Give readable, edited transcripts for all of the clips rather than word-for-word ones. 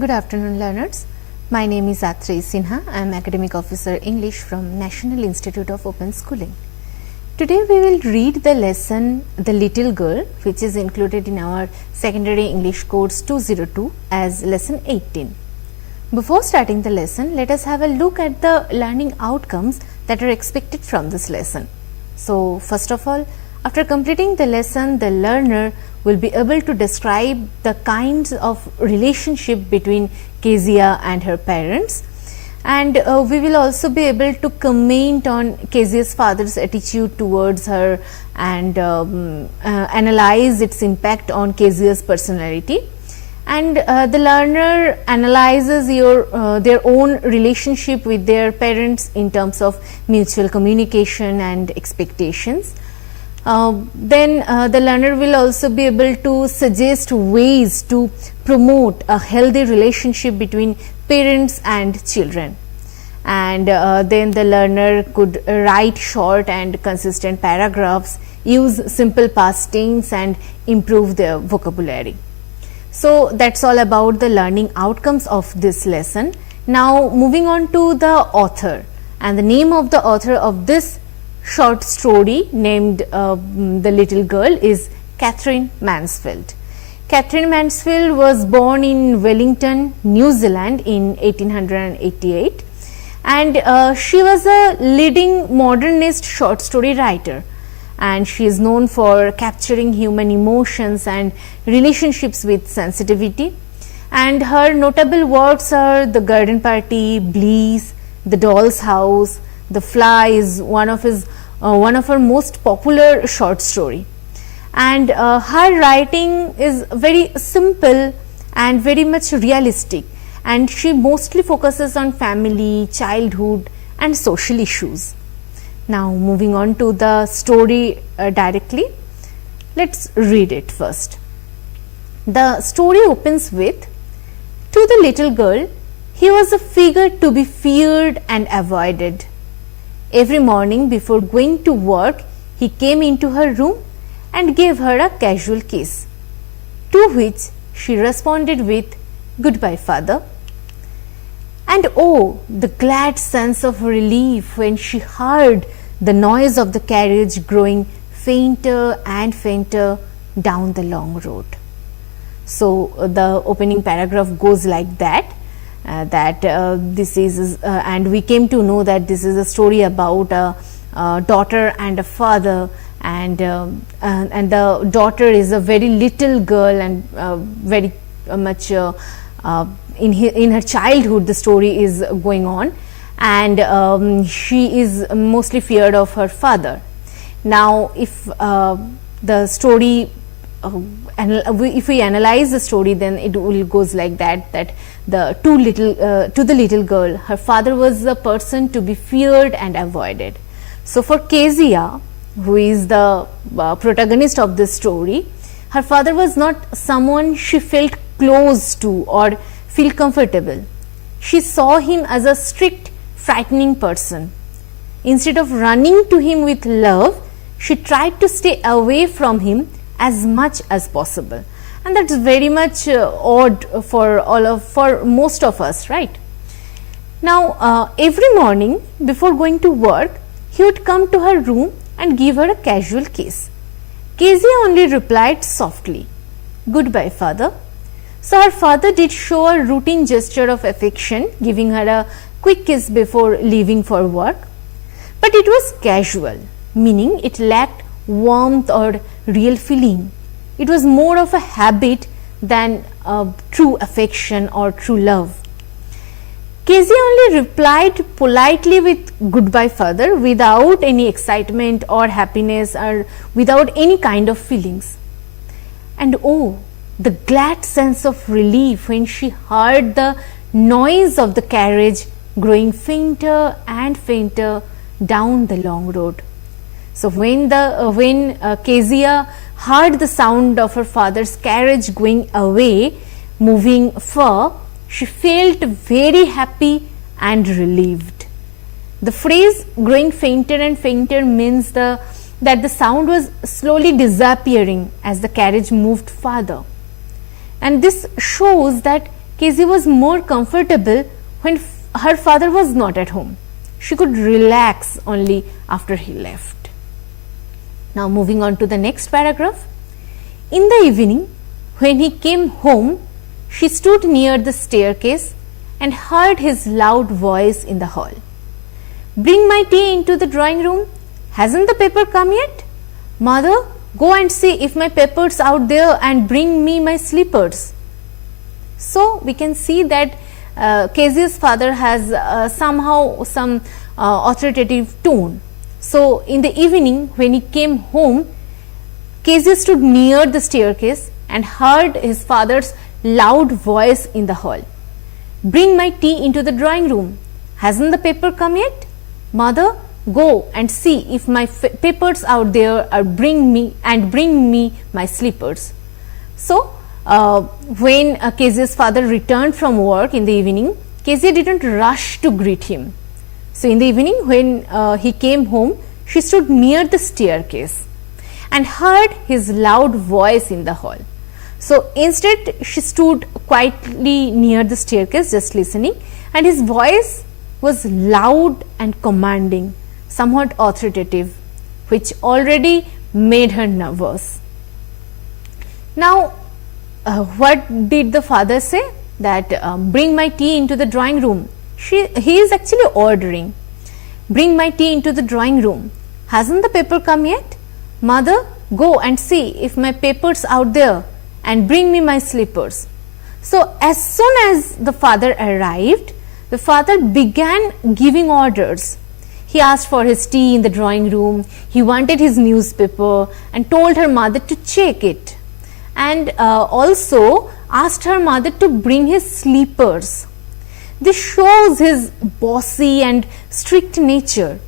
Good afternoon, learners. My name is Atrey Sinha. I am Academic Officer English from National Institute of Open Schooling. Today we will read the lesson The Little Girl, which is included in our Secondary English Course 202 as lesson 18. Before starting the lesson, let us have a look at the learning outcomes that are expected from this lesson. So, first of all, after completing the lesson, the learner will be able to describe the kinds of relationship between Kezia and her parents, and we will also be able to comment on Kezia's father's attitude towards her and analyze its impact on Kezia's personality. And the learner analyzes their own relationship with their parents in terms of mutual communication and expectations. Then the learner will also be able to suggest ways to promote a healthy relationship between parents and children. And then the learner could write short and consistent paragraphs, use simple past tense and improve their vocabulary. So, that is all about the learning outcomes of this lesson. Now, moving on to the author, and the name of the author of this short story named The Little Girl is Katherine Mansfield. Katherine Mansfield was born in Wellington, New Zealand in 1888, and she was a leading modernist short story writer, and she is known for capturing human emotions and relationships with sensitivity. And her notable works are The Garden Party, Bliss, The Doll's House, The Fly is one of her most popular short story. And her writing is very simple and very much realistic, and she mostly focuses on family, childhood and social issues. Now, moving on to the story directly, let us read it first. The story opens with, "To the little girl, he was a figure to be feared and avoided. Every morning before going to work, he came into her room and gave her a casual kiss, to which she responded with, 'Goodbye, father.' And oh, the glad sense of relief when she heard the noise of the carriage growing fainter and fainter down the long road." So, the opening paragraph goes like that. This is and we came to know that this is a story about a daughter and a father, and the daughter is a very little girl and very much in her childhood the story is going on, and she is mostly feared of her father. Now, if the story if we analyze the story, then it will goes like that to the little girl, her father was a person to be feared and avoided. So, for Kezia, who is the protagonist of this story, her father was not someone she felt close to or feel comfortable. She saw him as a strict, frightening person. Instead of running to him with love, she tried to stay away from him as much as possible, and that is very much odd for most of us, right? Now, every morning before going to work, he would come to her room and give her a casual kiss. Kezia only replied softly, "Goodbye, father." So, her father did show a routine gesture of affection, giving her a quick kiss before leaving for work, but it was casual, meaning it lacked warmth or real feeling. It was more of a habit than true affection or true love. Kezia only replied politely with "Goodbye, father," without any excitement or happiness or without any kind of feelings. And oh, the glad sense of relief when she heard the noise of the carriage growing fainter and fainter down the long road. So, when Kezia heard the sound of her father's carriage going away, moving far, she felt very happy and relieved. The phrase "growing fainter and fainter" means that the sound was slowly disappearing as the carriage moved farther. And this shows that Kezia was more comfortable when her father was not at home. She could relax only after he left. Now moving on to the next paragraph. In the evening, when he came home, she stood near the staircase and heard his loud voice in the hall. Bring my tea into the drawing room. Hasn't the paper come yet? Mother, go and see if my paper's out there and bring me my slippers. So we can see that Kezia's father has somehow some authoritative tone. So in the evening when he came home, Kezia stood near the staircase and heard his father's loud voice in the hall. Bring my tea into the drawing room. Hasn't the paper come yet? Mother, go and see if my paper's out there or bring me my slippers. So when Kezia's father returned from work in the evening, Kezia didn't rush to greet him. So in the evening when he came home, she stood near the staircase and heard his loud voice in the hall. So instead she stood quietly near the staircase just listening, and his voice was loud and commanding, somewhat authoritative, which already made her nervous. Now what did the father say? That bring my tea into the drawing room. He is actually ordering, bring my tea into the drawing room. Hasn't the paper come yet? Mother, go and see if my paper's out there and bring me my slippers. So as soon as the father arrived, the father began giving orders. He asked for his tea in the drawing room, he wanted his newspaper and told her mother to check it, and also asked her mother to bring his slippers. This shows his bossy and strict nature.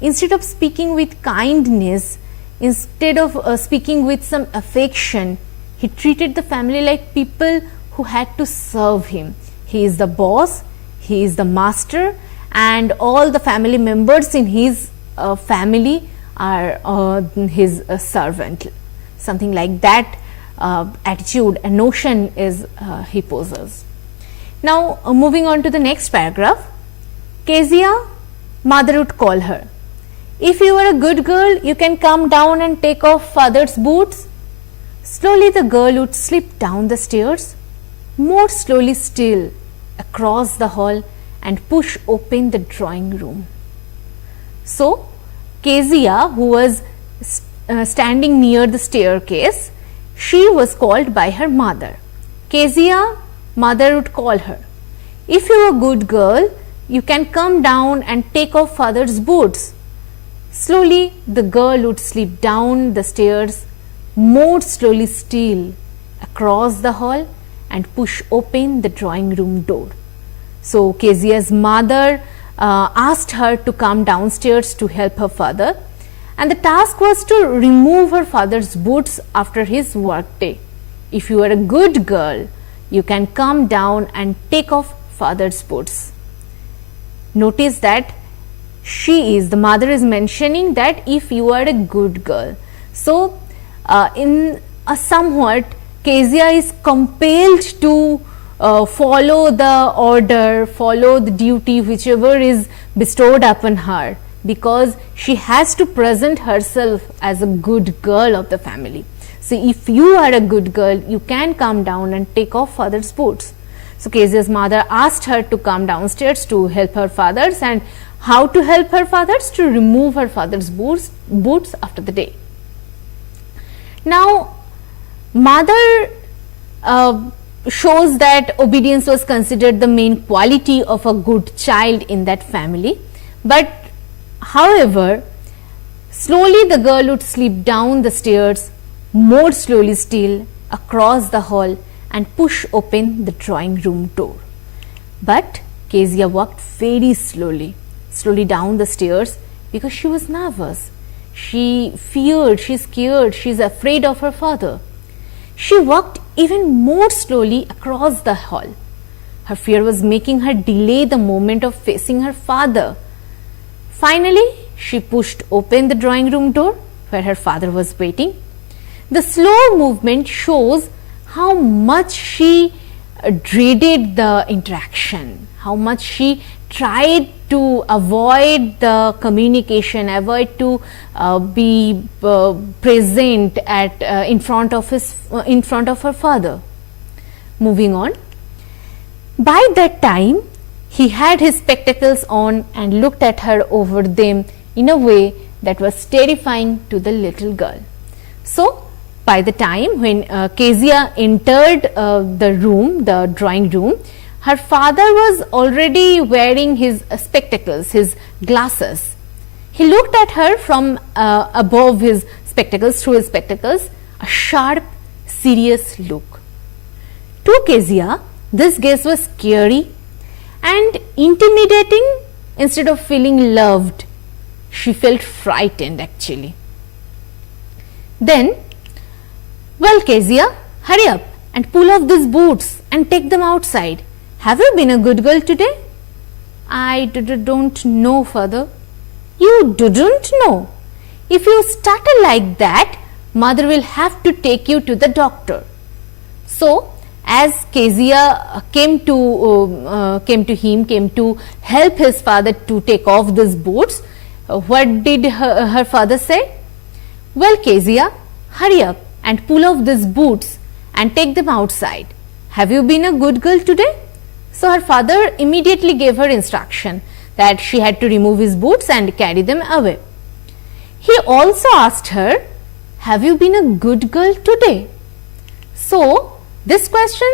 Instead of speaking with kindness, instead of speaking with some affection, he treated the family like people who had to serve him. He is the boss, he is the master, and all the family members in his family are his servant. Something like that attitude and notion is he possesses. Now moving on to the next paragraph. Kezia, mother would call her. If you are a good girl, you can come down and take off father's boots. Slowly the girl would slip down the stairs, more slowly still, across the hall and push open the drawing room. So Kezia, who was standing near the staircase, she was called by her mother. Kezia, mother would call her. If you are a good girl, you can come down and take off father's boots. Slowly the girl would slip down the stairs, more slowly still, across the hall and push open the drawing room door. So Kezia's mother asked her to come downstairs to help her father, and the task was to remove her father's boots after his work day. If you are a good girl, you can come down and take off father's boots. Notice that the mother is mentioning that if you are a good girl. So in a somewhat, Kezia is compelled to follow the order, follow the duty whichever is bestowed upon her, because she has to present herself as a good girl of the family. So if you are a good girl, you can come down and take off father's boots. So Kezia's mother asked her to come downstairs to help her fathers, and how to help her fathers? To remove her father's boots after the day. Now mother shows that obedience was considered the main quality of a good child in that family, but however, slowly the girl would slip down the stairs, more slowly still, across the hall and push open the drawing room door. But Kezia walked very slowly down the stairs because she was nervous. She feared, she's scared, she's afraid of her father. She walked even more slowly across the hall. Her fear was making her delay the moment of facing her father. Finally, she pushed open the drawing room door where her father was waiting. The slow movement shows how much she dreaded the interaction, how much she tried to avoid the communication, avoid to be present at in front of her father. Moving on, by that time he had his spectacles on and looked at her over them in a way that was terrifying to the little girl. So by the time when Kezia entered the room, the drawing room, her father was already wearing his spectacles, his glasses. He looked at her from above his spectacles, through his spectacles, a sharp, serious look. To Kezia, this gaze was scary and intimidating. Instead of feeling loved, she felt frightened actually. Then, well, Kezia, hurry up and pull off these boots and take them outside. Have you been a good girl today? I don't know, father. You didn't know? If you stutter like that, mother will have to take you to the doctor. So, as Kezia came to help his father to take off these boots, what did her father say? Well, Kezia, hurry up and pull off these boots and take them outside. Have you been a good girl today? So her father immediately gave her instruction that she had to remove his boots and carry them away. He also asked her, have you been a good girl today? So this question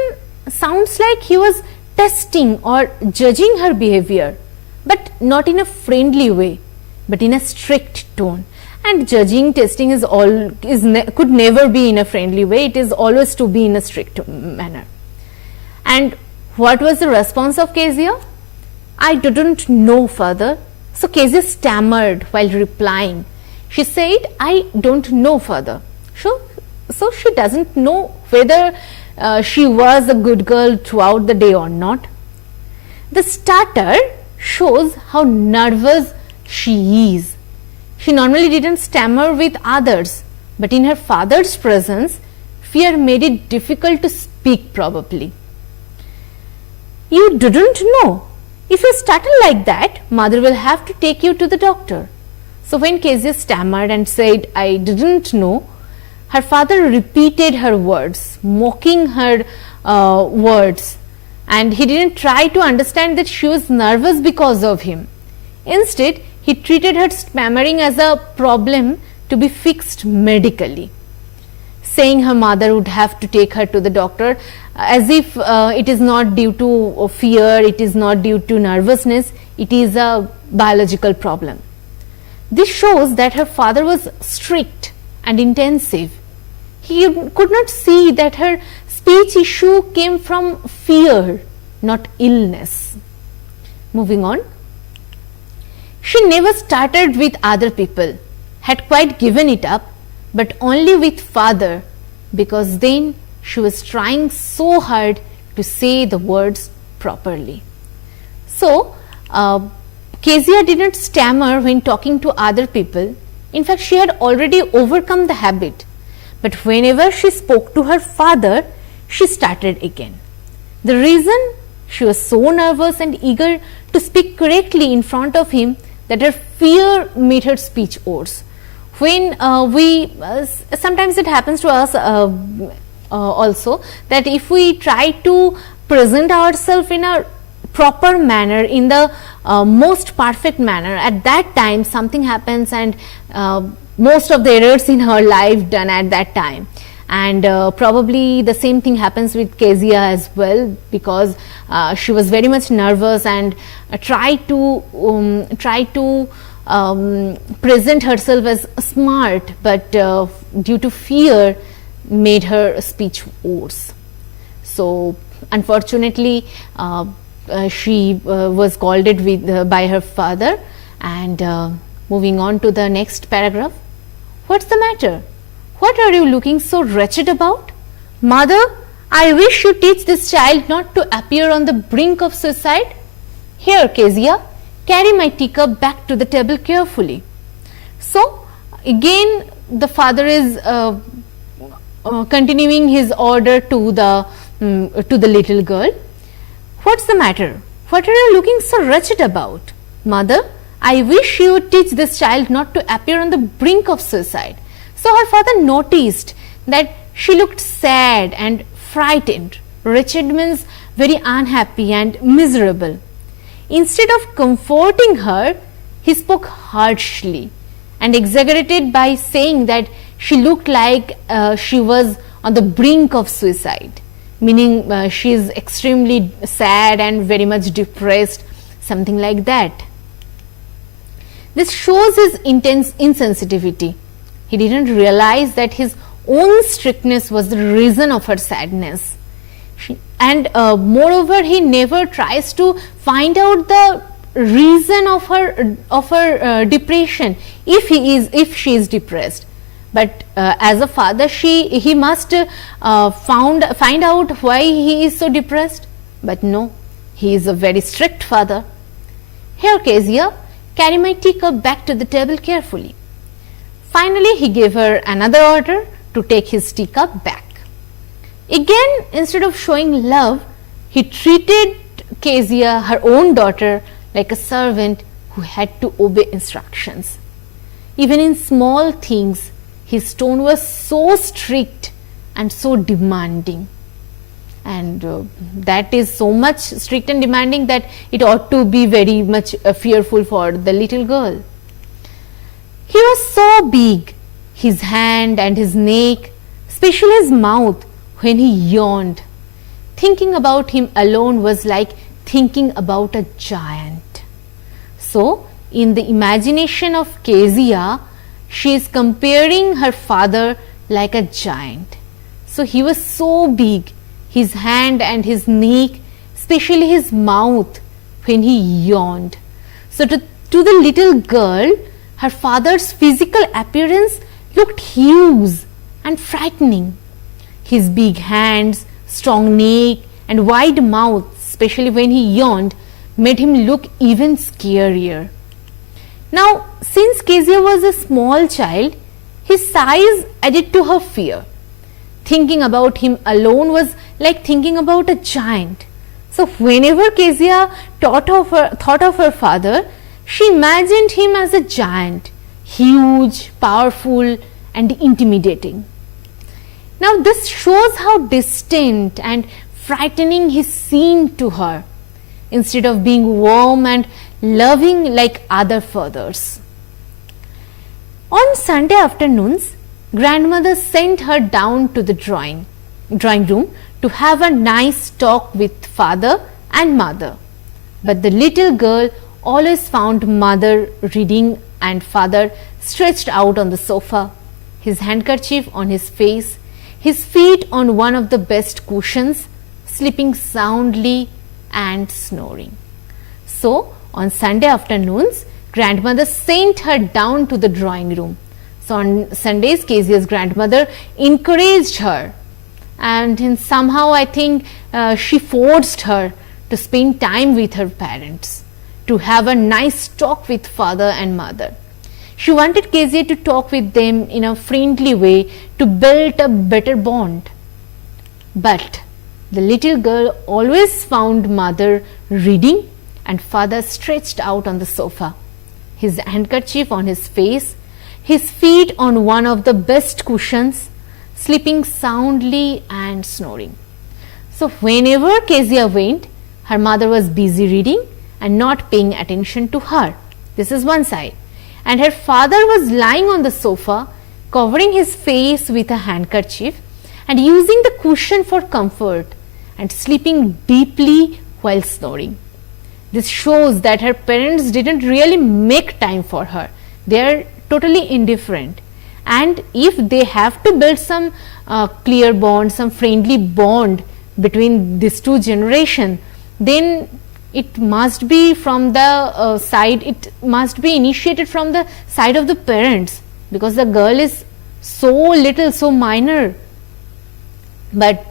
sounds like he was testing or judging her behavior, but not in a friendly way, but in a strict tone. And judging, testing could never be in a friendly way. It is always to be in a strict manner. And what was the response of Kezia? I didn't know, father. So Kezia stammered while replying. She said, I don't know, father. So she doesn't know whether she was a good girl throughout the day or not. The stutter shows how nervous she is. She normally didn't stammer with others, but in her father's presence, fear made it difficult to speak probably. You didn't know? If you stutter like that, mother will have to take you to the doctor. So when Kezia stammered and said, I didn't know, her father repeated her words, mocking her words, and he didn't try to understand that she was nervous because of him. Instead, he treated her stammering as a problem to be fixed medically, saying her mother would have to take her to the doctor, as if it is not due to fear, it is not due to nervousness, it is a biological problem. This shows that her father was strict and intensive. He could not see that her speech issue came from fear, not illness. Moving on. She never started with other people, had quite given it up, but only with father, because then she was trying so hard to say the words properly. So, Kezia didn't stammer when talking to other people. In fact, she had already overcome the habit. But whenever she spoke to her father, she stuttered again. The reason? She was so nervous and eager to speak correctly in front of him that her fear made her speech hoarse. When sometimes it happens to us also, that if we try to present ourselves in a proper manner, in the most perfect manner, at that time something happens and most of the errors in her life done at that time. And probably the same thing happens with Kezia as well, because she was very much nervous and tried to present herself as smart, but due to fear made her speech hoarse. So unfortunately she was scolded by her father. And moving on to the next paragraph. What's the matter? What are you looking so wretched about? Mother, I wish you teach this child not to appear on the brink of suicide. Here, Kezia, carry my teacup back to the table carefully. So, again, the father is continuing his order to the to the little girl, "What's the matter? What are you looking so wretched about? Mother, I wish you would teach this child not to appear on the brink of suicide." So her father noticed that she looked sad and frightened. Wretched means very unhappy and miserable. Instead of comforting her, he spoke harshly and exaggerated by saying that she looked like she was on the brink of suicide, meaning she is extremely sad and very much depressed, something like that. This shows his intense insensitivity. He didn't realize that his own strictness was the reason of her sadness. Moreover, he never tries to find out the reason of her depression if she is depressed. But as a father, he must find out why he is so depressed. But no, he is a very strict father. "Here, Kezia, carry my teacup back to the table carefully." Finally, he gave her another order to take his teacup back. Again, instead of showing love, he treated Kezia, her own daughter, like a servant who had to obey instructions. Even in small things, his tone was so strict and so demanding. And that is so much strict and demanding that it ought to be very much fearful for the little girl. He was so big, his hand and his neck, especially his mouth, when he yawned. Thinking about him alone was like thinking about a giant. So, in the imagination of Kezia, she is comparing her father like a giant. So, he was so big, his hand and his neck, especially his mouth, when he yawned. So, to the little girl, her father's physical appearance looked huge and frightening. His big hands, strong neck and wide mouth, especially when he yawned, made him look even scarier. Now, since Kezia was a small child, his size added to her fear. Thinking about him alone was like thinking about a giant. So, whenever Kezia thought of her father, she imagined him as a giant, huge, powerful and intimidating. Now, this shows how distant and frightening he seemed to her, instead of being warm and loving like other fathers. On Sunday afternoons, grandmother sent her down to the drawing room to have a nice talk with father and mother. But the little girl always found mother reading and father stretched out on the sofa, his handkerchief on his face, his feet on one of the best cushions, sleeping soundly and snoring. So, on Sunday afternoons, grandmother sent her down to the drawing room. So, on Sundays, Kezia's grandmother encouraged her, and somehow I think she forced her to spend time with her parents, to have a nice talk with father and mother. She wanted Kezia to talk with them in a friendly way to build a better bond. But the little girl always found mother reading and father stretched out on the sofa, his handkerchief on his face, his feet on one of the best cushions, sleeping soundly and snoring. So, whenever Kezia went, her mother was busy reading and not paying attention to her. This is one side. And her father was lying on the sofa, covering his face with a handkerchief and using the cushion for comfort and sleeping deeply while snoring. This shows that her parents didn't really make time for her. They are totally indifferent. And if they have to build some clear bond, some friendly bond between these two generations, then it must be from the side, it must be initiated from the side of the parents, because the girl is so little, so minor. But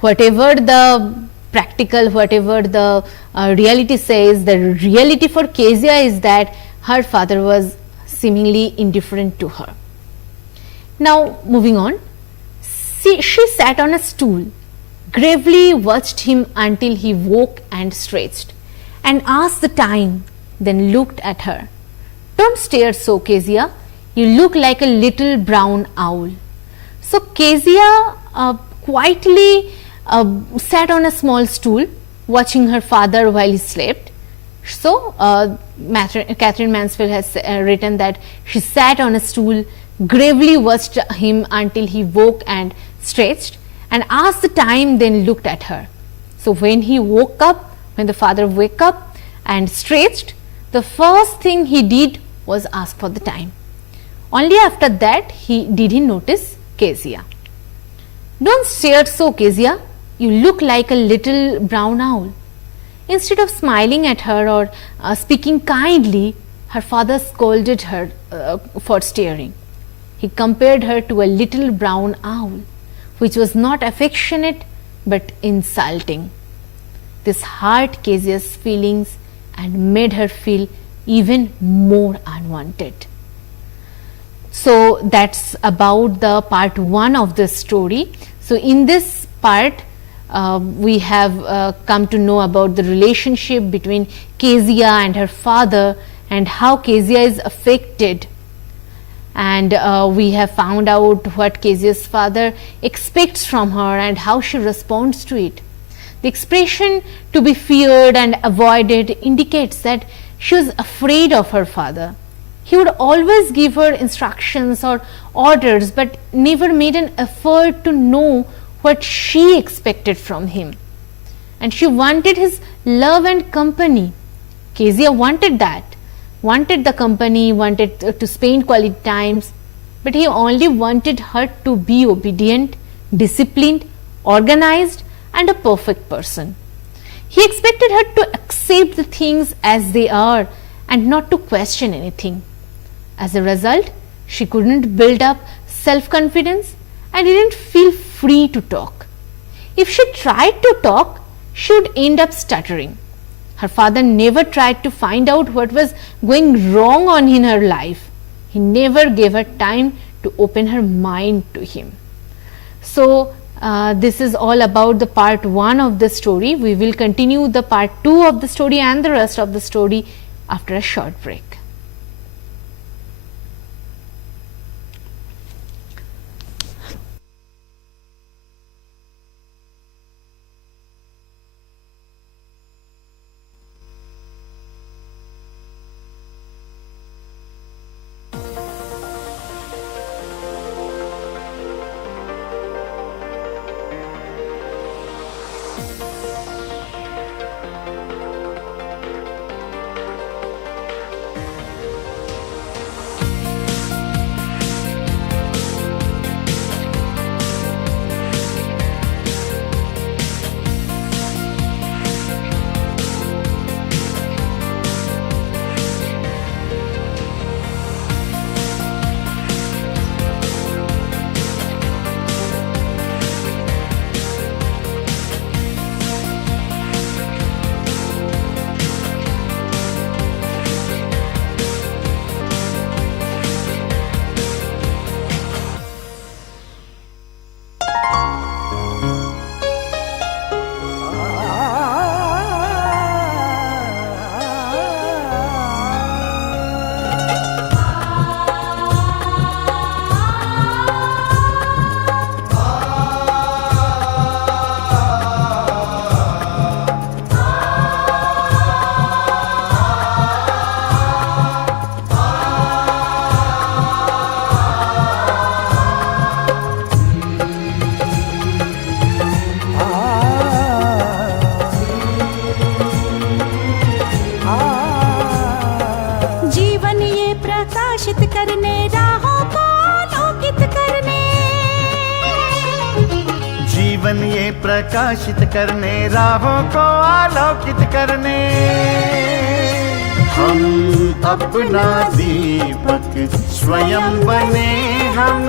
whatever the practical, whatever the reality says, the reality for Kezia is that her father was seemingly indifferent to her. Now, moving on, she sat on a stool, gravely watched him until he woke and stretched, and asked the time, then looked at her. "Don't stare so, Kezia. You look like a little brown owl." So Kezia quietly sat on a small stool, watching her father while he slept. So Catherine Mansfield has written that she sat on a stool, gravely watched him until he woke and stretched, and asked the time, then looked at her. So when he woke up, when the father woke up and stretched, the first thing he did was ask for the time. Only after that did he notice Kezia. "Don't stare so, Kezia. You look like a little brown owl." Instead of smiling at her or speaking kindly, her father scolded her for staring. He compared her to a little brown owl, which was not affectionate but insulting. This hurt Kezia's feelings and made her feel even more unwanted. So that's about the part 1 of the story. So in this part, we have come to know about the relationship between Kezia and her father and how Kezia is affected. And we have found out what Kezia's father expects from her and how she responds to it. The expression "to be feared and avoided" indicates that she was afraid of her father. He would always give her instructions or orders, but never made an effort to know what she expected from him. And she wanted his love and company. Kezia wanted that, wanted the company, wanted to spend quality times, but he only wanted her to be obedient, disciplined, organized, and a perfect person. He expected her to accept the things as they are and not to question anything. As a result, she couldn't build up self-confidence and didn't feel free to talk. If she tried to talk, she would end up stuttering. Her father never tried to find out what was going wrong on in her life. He never gave her time to open her mind to him. So this is all about the part 1 of the story. We will continue the part 2 of the story and the rest of the story after a short break. जीवन ये प्रकाशित करने, राहों को आलोकित करने, हम अपना दीपक स्वयं बने, हम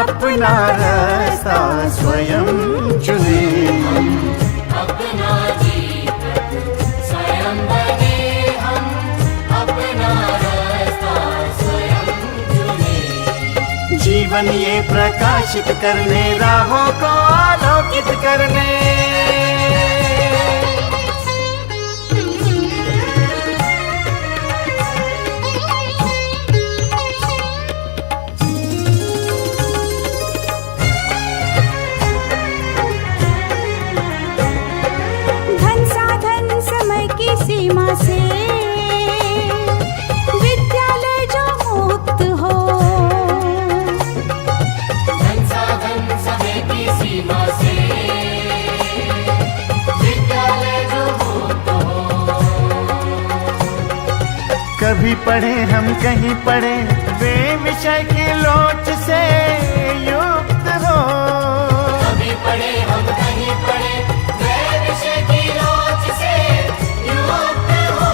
अपना रास्ता स्वयं चुने, हम अपना दीपक स्वयं बने, हम अपना रास्ता स्वयं चुने। जीवन ये प्रकाशित करने, राहों को आलोकित करने, कभी पढ़े हम कहीं पढ़े वे विषय की लोच से युक्त हो। कभी पढ़े हम कहीं पढ़े वे विषय की लोच से युक्त हो।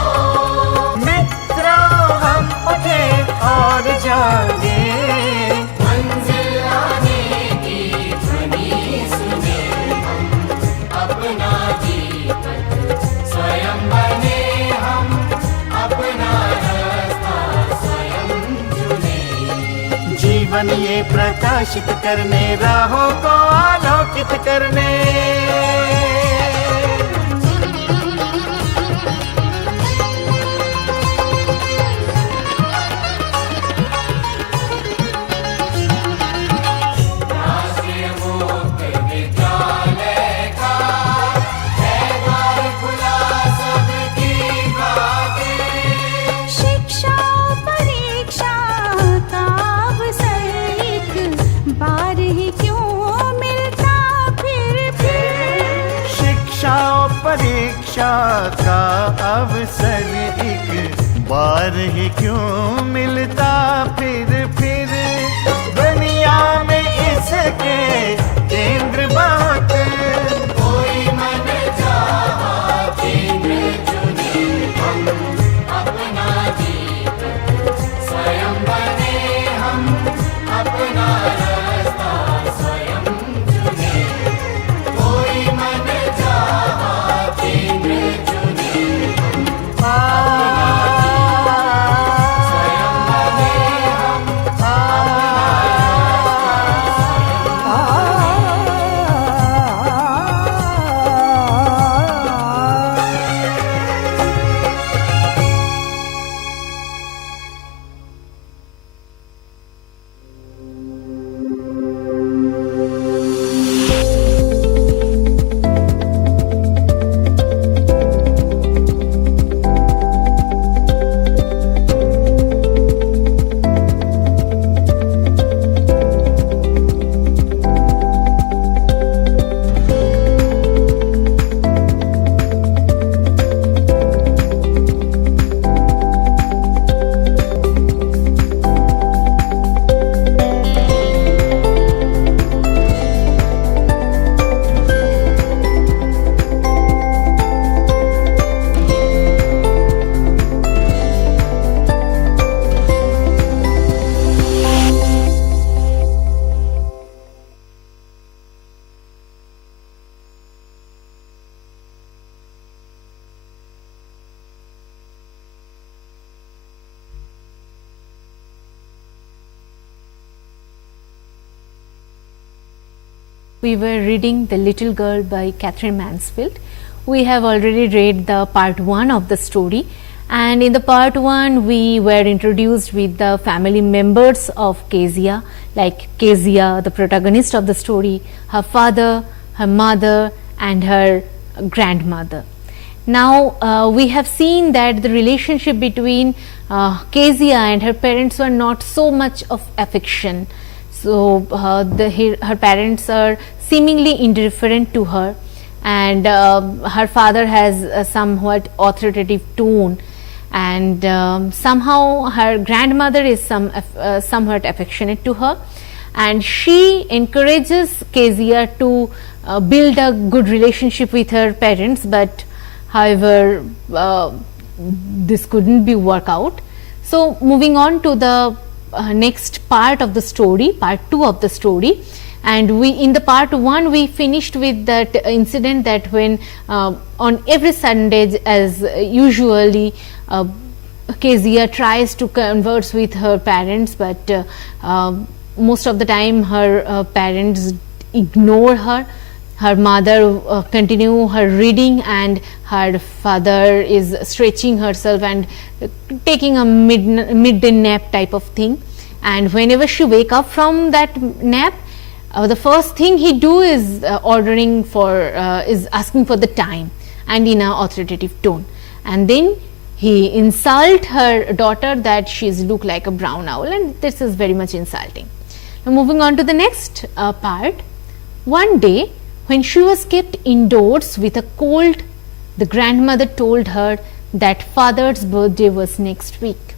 मित्रों हम उठे और जागे, मंजिल आने की ध्वनि सुने हम, अपना जीवन स्वयं बने हम, अपना रास्ता स्वयं चुने। जीवन ये प्रकाशित करने, राहों को आलोकित करने। राष्ट्रीय मुक्त विद्यालय का है द्वार खुला सबकी खातिर। शिक्षा परीक्षा का अवसर एक बार ही क्यों मिलता फिर। शिक्षा और परीक्षा का अवसर एक बार ही क्यों मिलता फिर दुनिया में इसके केंद्र बात। कोई मन चाहा केंद्र चुने हम, अपना जीवन स्वयं बने हम, अपना रास्ता स्वयं चुने। कोई मन चाहा केंद्र चुने हम, स्वयं बने हम, We were reading The Little Girl by Catherine Mansfield. We have already read the part 1 of the story, and in the part 1 we were introduced with the family members of Kezia, like Kezia, the protagonist of the story, her father, her mother and her grandmother. Now we have seen that the relationship between Kezia and her parents were not so much of affection. So her parents are seemingly indifferent to her, and her father has a somewhat authoritative tone, and somehow her grandmother is somewhat affectionate to her, and she encourages Kezia to build a good relationship with her parents, but however this couldn't be work out. So moving on to the next part of the story, part 2 of the story, and we in the part 1 we finished with that incident that when on every Sunday, as usually, Kezia tries to converse with her parents, but most of the time her parents ignore her. Her mother continue her reading, and her father is stretching herself and taking a midday nap type of thing. And whenever she wake up from that nap, the first thing he do is is asking for the time, and in a authoritative tone, and then he insult her daughter that she look like a brown owl, and this is very much insulting. Now moving on to the next part. One day, when she was kept indoors with a cold, the grandmother told her that father's birthday was next week.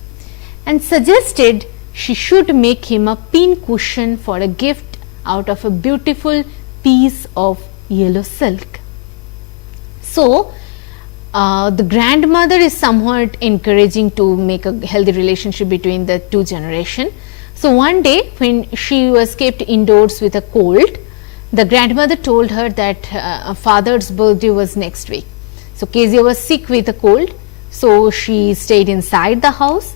and suggested she should make him a pin cushion for a gift out of a beautiful piece of yellow silk. So, the grandmother is somewhat encouraging to make a healthy relationship between the two generations. So, one day when she was kept indoors with a cold, the grandmother told her that father's birthday was next week. So, Kezia was sick with a cold, so she stayed inside the house.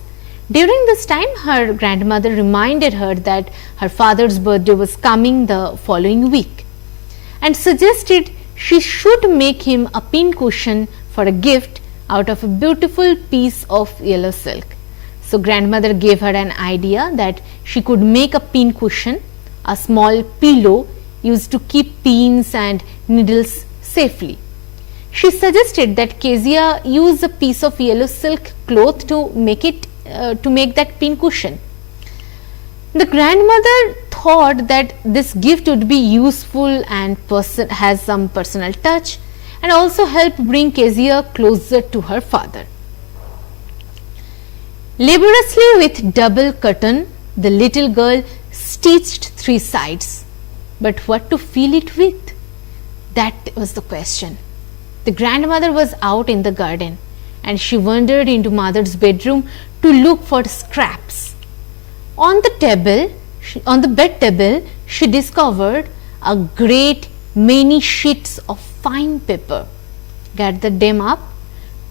During this time, her grandmother reminded her that her father's birthday was coming the following week and suggested she should make him a pin cushion for a gift out of a beautiful piece of yellow silk. So, grandmother gave her an idea that she could make a pin cushion, a small pillow used to keep pins and needles safely. She suggested that Kezia use a piece of yellow silk cloth to make that pin cushion. The grandmother thought that this gift would be useful and has some personal touch and also help bring Kezia closer to her father. Laboriously with double cotton, the little girl stitched 3 sides. But what to fill it with? That was the question. The grandmother was out in the garden and she wandered into mother's bedroom to look for scraps. On the bed table, she discovered a great many sheets of fine paper, gathered them up,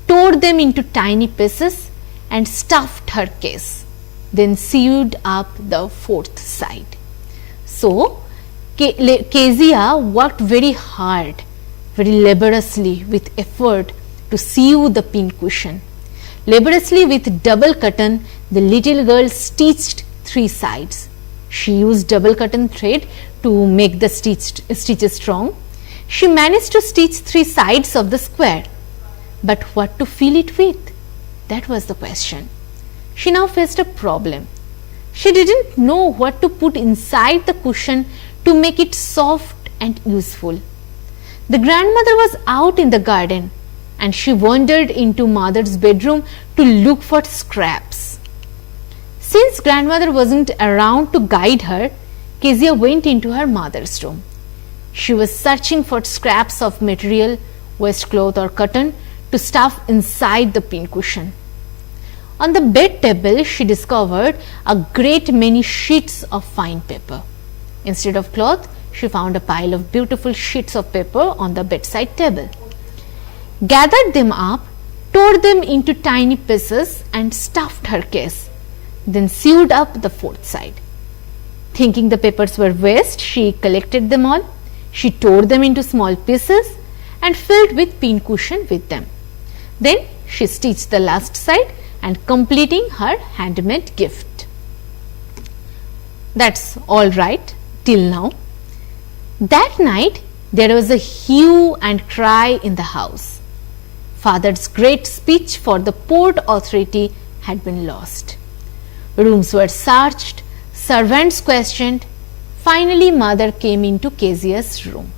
tore them into tiny pieces and stuffed her case, then sewed up the 4th side. So, Kezia worked very hard, very laboriously with effort to sew the pin cushion. Laboriously with double cotton, the little girl stitched 3 sides. She used double cotton thread to make the stitches strong. She managed to stitch 3 sides of the square. But what to fill it with? That was the question. She now faced a problem. She didn't know what to put inside the cushion to make it soft and useful. The grandmother was out in the garden and she wandered into mother's bedroom to look for scraps. Since grandmother wasn't around to guide her, Kezia went into her mother's room. She was searching for scraps of material, waistcloth or cotton to stuff inside the pin cushion. On the bed table, she discovered a great many sheets of fine paper. Instead of cloth, she found a pile of beautiful sheets of paper on the bedside table. Gathered them up, tore them into tiny pieces and stuffed her case, then sewed up the 4th side. Thinking the papers were waste, she collected them all. She tore them into small pieces and filled with pin cushion with them. Then she stitched the last side and completing her handmade gift. That's all right till now. That night there was a hue and cry in the house. Father's great speech for the Port Authority had been lost. Rooms were searched, servants questioned. Finally, mother came into Kezia's room.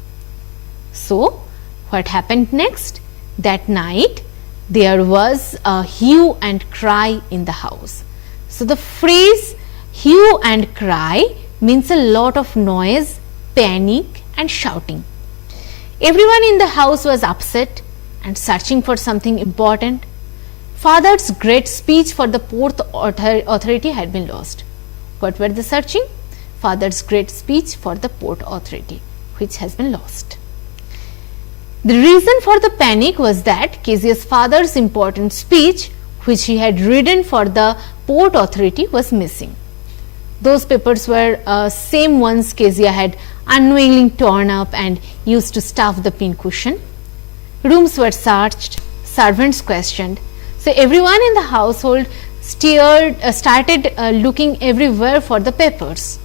So, what happened next? That night, there was a hue and cry in the house. So, the phrase hue and cry means a lot of noise, panic and shouting. Everyone in the house was upset and searching for something important. Father's great speech for the Port Authority had been lost. What were they searching? Father's great speech for the Port Authority, which has been lost. The reason for the panic was that Kezia's father's important speech, which he had written for the Port Authority, was missing. Those papers were same ones Kezia had unwillingly torn up and used to stuff the pin cushion. Rooms were searched, servants questioned. So everyone in the household started looking everywhere for the papers.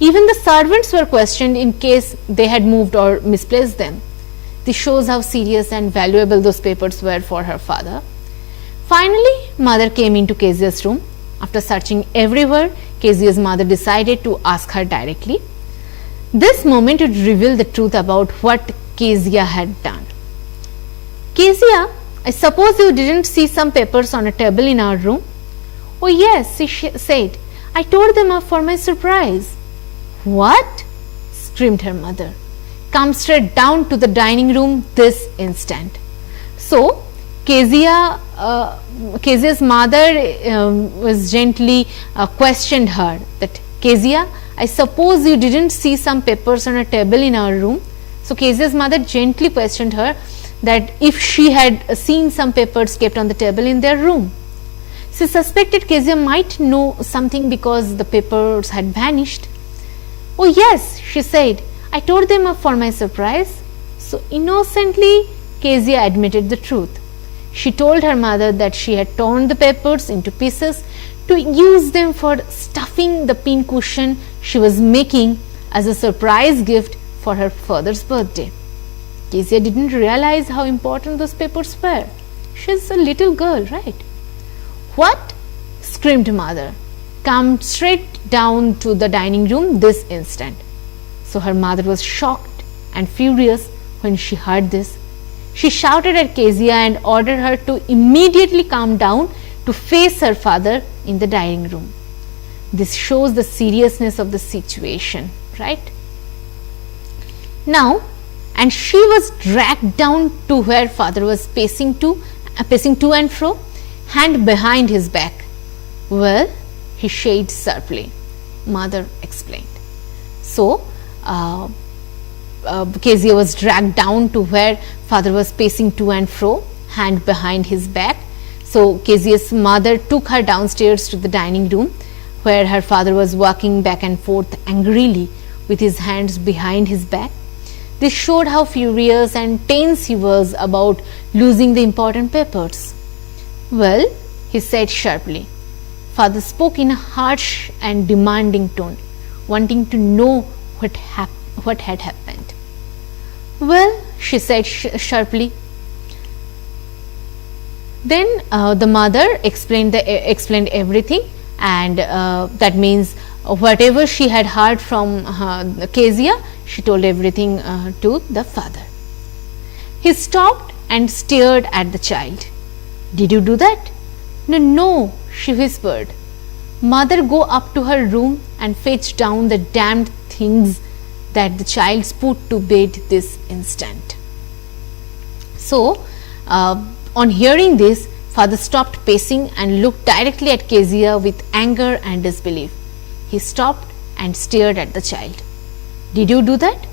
Even the servants were questioned in case they had moved or misplaced them. This shows how serious and valuable those papers were for her father. Finally, mother came into Kezia's room. After searching everywhere, Kezia's mother decided to ask her directly. This moment would reveal the truth about what Kezia had done. Kezia, I suppose you didn't see some papers on a table in our room. Oh yes, she said, I told them off for my surprise. What? Screamed her mother. Come straight down to the dining room this instant. So, Kezia's mother was gently questioned her that, Kezia, I suppose you didn't see some papers on a table in our room. So, Kezia's mother gently questioned her that if she had seen some papers kept on the table in their room. She suspected Kezia might know something because the papers had vanished. Oh yes, she said, I told them off for my surprise. So innocently, Kezia admitted the truth. She told her mother that she had torn the papers into pieces to use them for stuffing the pin cushion she was making as a surprise gift for her father's birthday. Kezia didn't realize how important those papers were. She's a little girl, right? What? Screamed mother. Come straight down to the dining room this instant. So her mother was shocked and furious when she heard this. She shouted at Kezia and ordered her to immediately come down to face her father in the dining room. This shows the seriousness of the situation, right? Now, and she was dragged down to where father was pacing to and fro, hand behind his back. Well, he said sharply, mother explained. So, Kezia was dragged down to where father was pacing to and fro, hand behind his back. So, Kezia's mother took her downstairs to the dining room where her father was walking back and forth angrily with his hands behind his back. This showed how furious and tense he was about losing the important papers. Well, he said sharply. Father spoke in a harsh and demanding tone, wanting to know what had happened. Well, she said sharply. Then the mother explained everything, and that means whatever she had heard from Kezia, she told everything to the father. He stopped and stared at the child. Did you do that? No, no, she whispered. Mother, go up to her room and fetch down the damned things that the child's put to bed this instant. So, on hearing this, father stopped pacing and looked directly at Kezia with anger and disbelief. He stopped and stared at the child. Did you do that?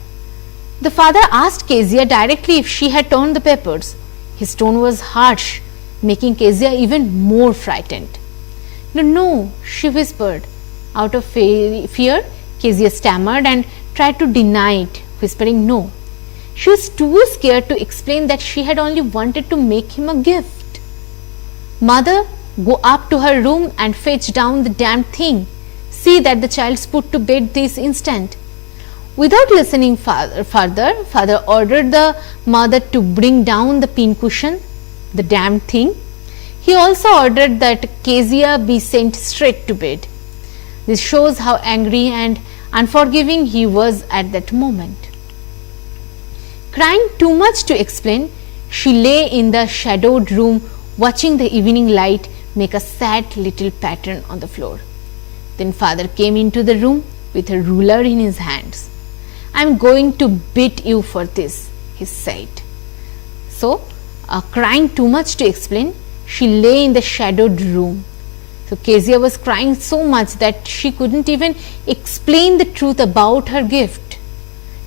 The father asked Kezia directly if she had torn the papers. His tone was harsh, making Kezia even more frightened. No, no, she whispered. Out of fear, Kezia stammered and tried to deny it, whispering no. She was too scared to explain that she had only wanted to make him a gift. Mother, go up to her room and fetch down the damned thing. See that the child's put to bed this instant. Without listening further, father ordered the mother to bring down the pincushion, the damned thing. He also ordered that Kezia be sent straight to bed. This shows how angry and unforgiving he was at that moment. Crying too much to explain, she lay in the shadowed room watching the evening light make a sad little pattern on the floor. Then father came into the room with a ruler in his hands. I am going to beat you for this, he said. So, crying too much to explain, she lay in the shadowed room. So, Kezia was crying so much that she couldn't even explain the truth about her gift.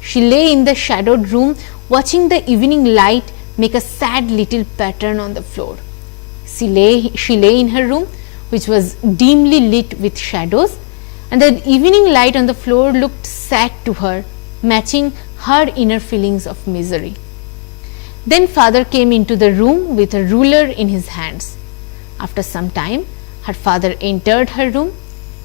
She lay in the shadowed room watching the evening light make a sad little pattern on the floor. She lay in her room, which was dimly lit with shadows, and the evening light on the floor looked sad to her, matching her inner feelings of misery. Then father came into the room with a ruler in his hands. After some time, her father entered her room.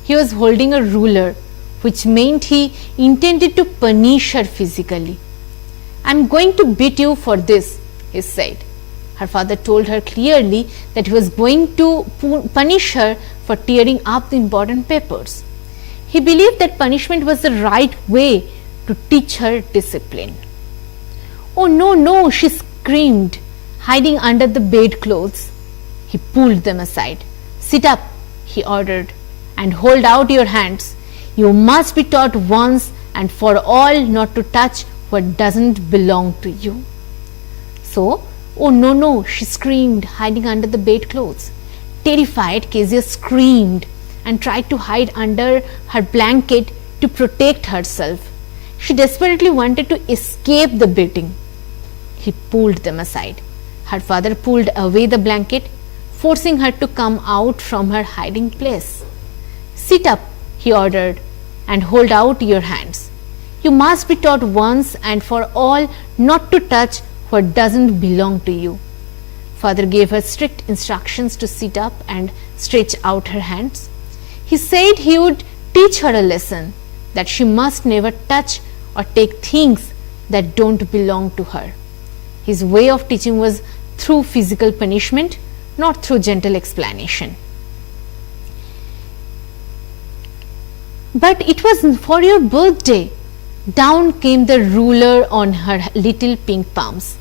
He was holding a ruler, which meant he intended to punish her physically. I am going to beat you for this, he said. Her father told her clearly that he was going to punish her for tearing up the important papers. He believed that punishment was the right way to teach her discipline. Oh no, no, she screamed, hiding under the bedclothes. He pulled them aside. Sit up, he ordered, and hold out your hands. You must be taught once and for all not to touch what doesn't belong to you. So, oh no, no, she screamed, hiding under the bedclothes. Terrified, Kezia screamed and tried to hide under her blanket to protect herself. She desperately wanted to escape the beating. He pulled them aside. Her father pulled away the blanket, forcing her to come out from her hiding place. Sit up, he ordered, and hold out your hands. You must be taught once and for all not to touch what doesn't belong to you. Father gave her strict instructions to sit up and stretch out her hands. He said he would teach her a lesson, that she must never touch or take things that don't belong to her. His way of teaching was through physical punishment, not through gentle explanation. But it was for your birthday. Down came the ruler on her little pink palms.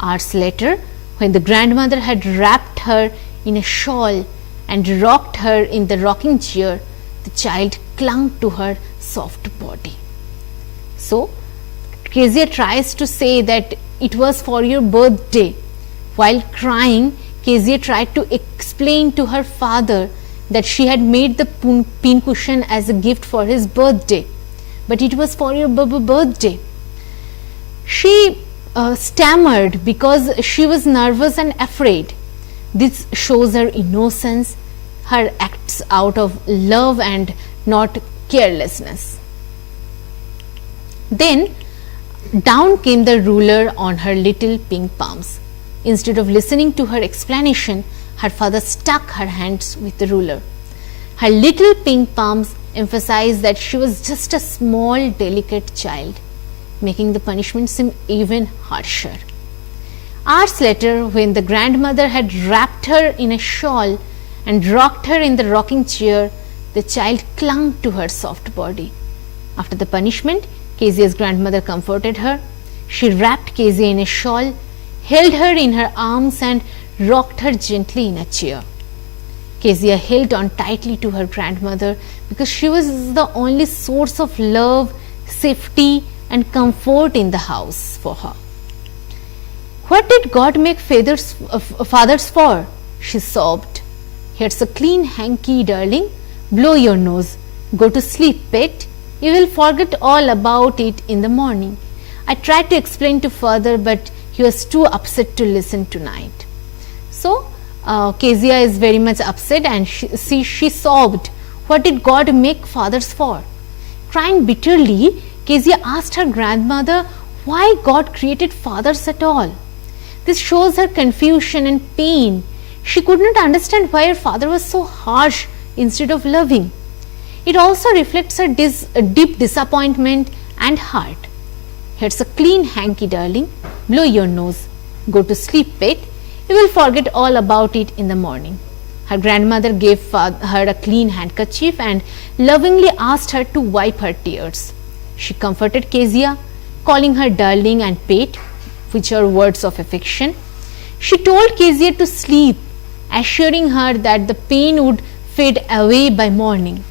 Hours later, when the grandmother had wrapped her in a shawl and rocked her in the rocking chair, the child clung to her soft body. So, Kezia tries to say that it was for your birthday. While crying, Kezia tried to explain to her father that she had made the pincushion as a gift for his birthday, but it was for your birthday. She stammered because she was nervous and afraid. This shows her innocence, her acts out of love and not carelessness. Then down came the ruler on her little pink palms. Instead of listening to her explanation, her father stuck her hands with the ruler. Her little pink palms emphasized that she was just a small, delicate child, making the punishment seem even harsher. Hours later, when the grandmother had wrapped her in a shawl and rocked her in the rocking chair, the child clung to her soft body. After the punishment, Kezia's grandmother comforted her. She wrapped Kezia in a shawl, held her in her arms and rocked her gently in a chair. Kezia held on tightly to her grandmother because she was the only source of love, safety and comfort in the house for her. What did God make fathers for? She sobbed. Here's a clean hanky, darling. Blow your nose. Go to sleep, pet. You will forget all about it in the morning. I tried to explain to father, but he was too upset to listen tonight. So, Kezia is very much upset and she sobbed. What did God make fathers for? Crying bitterly, Kezia asked her grandmother why God created fathers at all. This shows her confusion and pain. She could not understand why her father was so harsh instead of loving. It also reflects her deep disappointment and hurt. Here's a clean hanky, darling. Blow your nose. Go to sleep, pet. You will forget all about it in the morning. Her grandmother gave her a clean handkerchief and lovingly asked her to wipe her tears. She comforted Kezia, calling her darling and pet, which are words of affection. She told Kezia to sleep, assuring her that the pain would fade away by morning.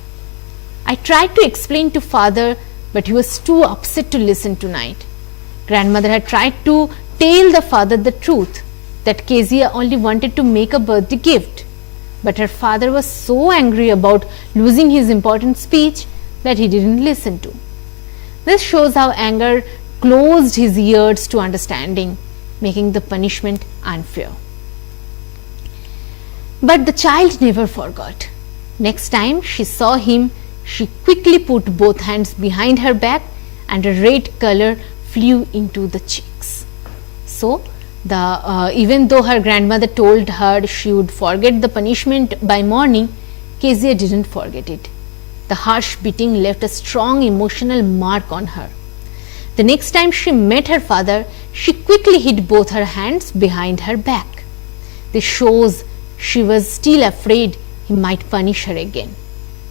I tried to explain to father, but he was too upset to listen tonight. Grandmother had tried to tell the father the truth, that Kezia only wanted to make a birthday gift. But her father was so angry about losing his important speech that he didn't listen to. This shows how anger closed his ears to understanding, making the punishment unfair. But the child never forgot. Next time she saw him, she quickly put both hands behind her back and a red color flew into the cheeks. So, even though her grandmother told her she would forget the punishment by morning, Kezia didn't forget it. The harsh beating left a strong emotional mark on her. The next time she met her father, she quickly hid both her hands behind her back. This shows she was still afraid he might punish her again.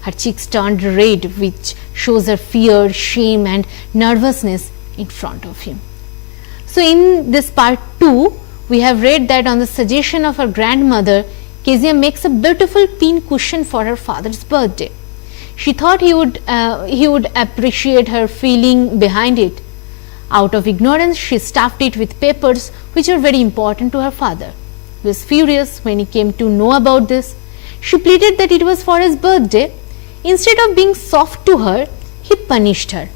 Her cheeks turned red, which shows her fear, shame and nervousness in front of him. So in this part 2, we have read that on the suggestion of her grandmother, Kezia makes a beautiful pin cushion for her father's birthday. She thought he would appreciate her feeling behind it. Out of ignorance, she stuffed it with papers which were very important to her father. He was furious when he came to know about this. She pleaded that it was for his birthday. Instead of being soft to her, he punished her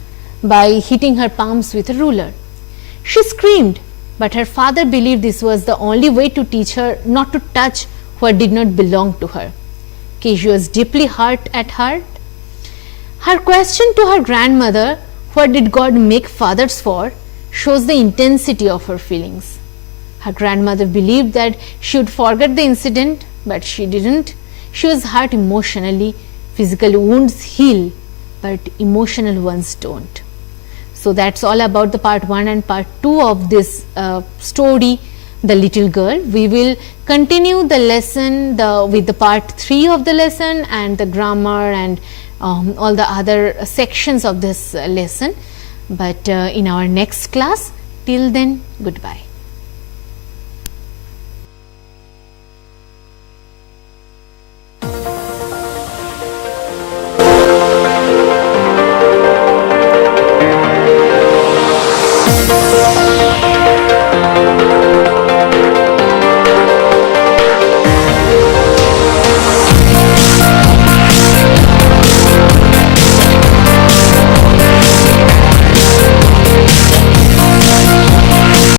by hitting her palms with a ruler. She screamed, but her father believed this was the only way to teach her not to touch what did not belong to her. Kezia was deeply hurt at heart. Her question to her grandmother, what did God make fathers for, shows the intensity of her feelings. Her grandmother believed that she would forget the incident, but she didn't. She was hurt emotionally. Physical wounds heal, but emotional ones don't. So that's all about the part 1 and part 2 of this story, The Little Girl. We will continue the lesson with the part 3 of the lesson and the grammar and all the other sections of this lesson. But in our next class, till then, goodbye.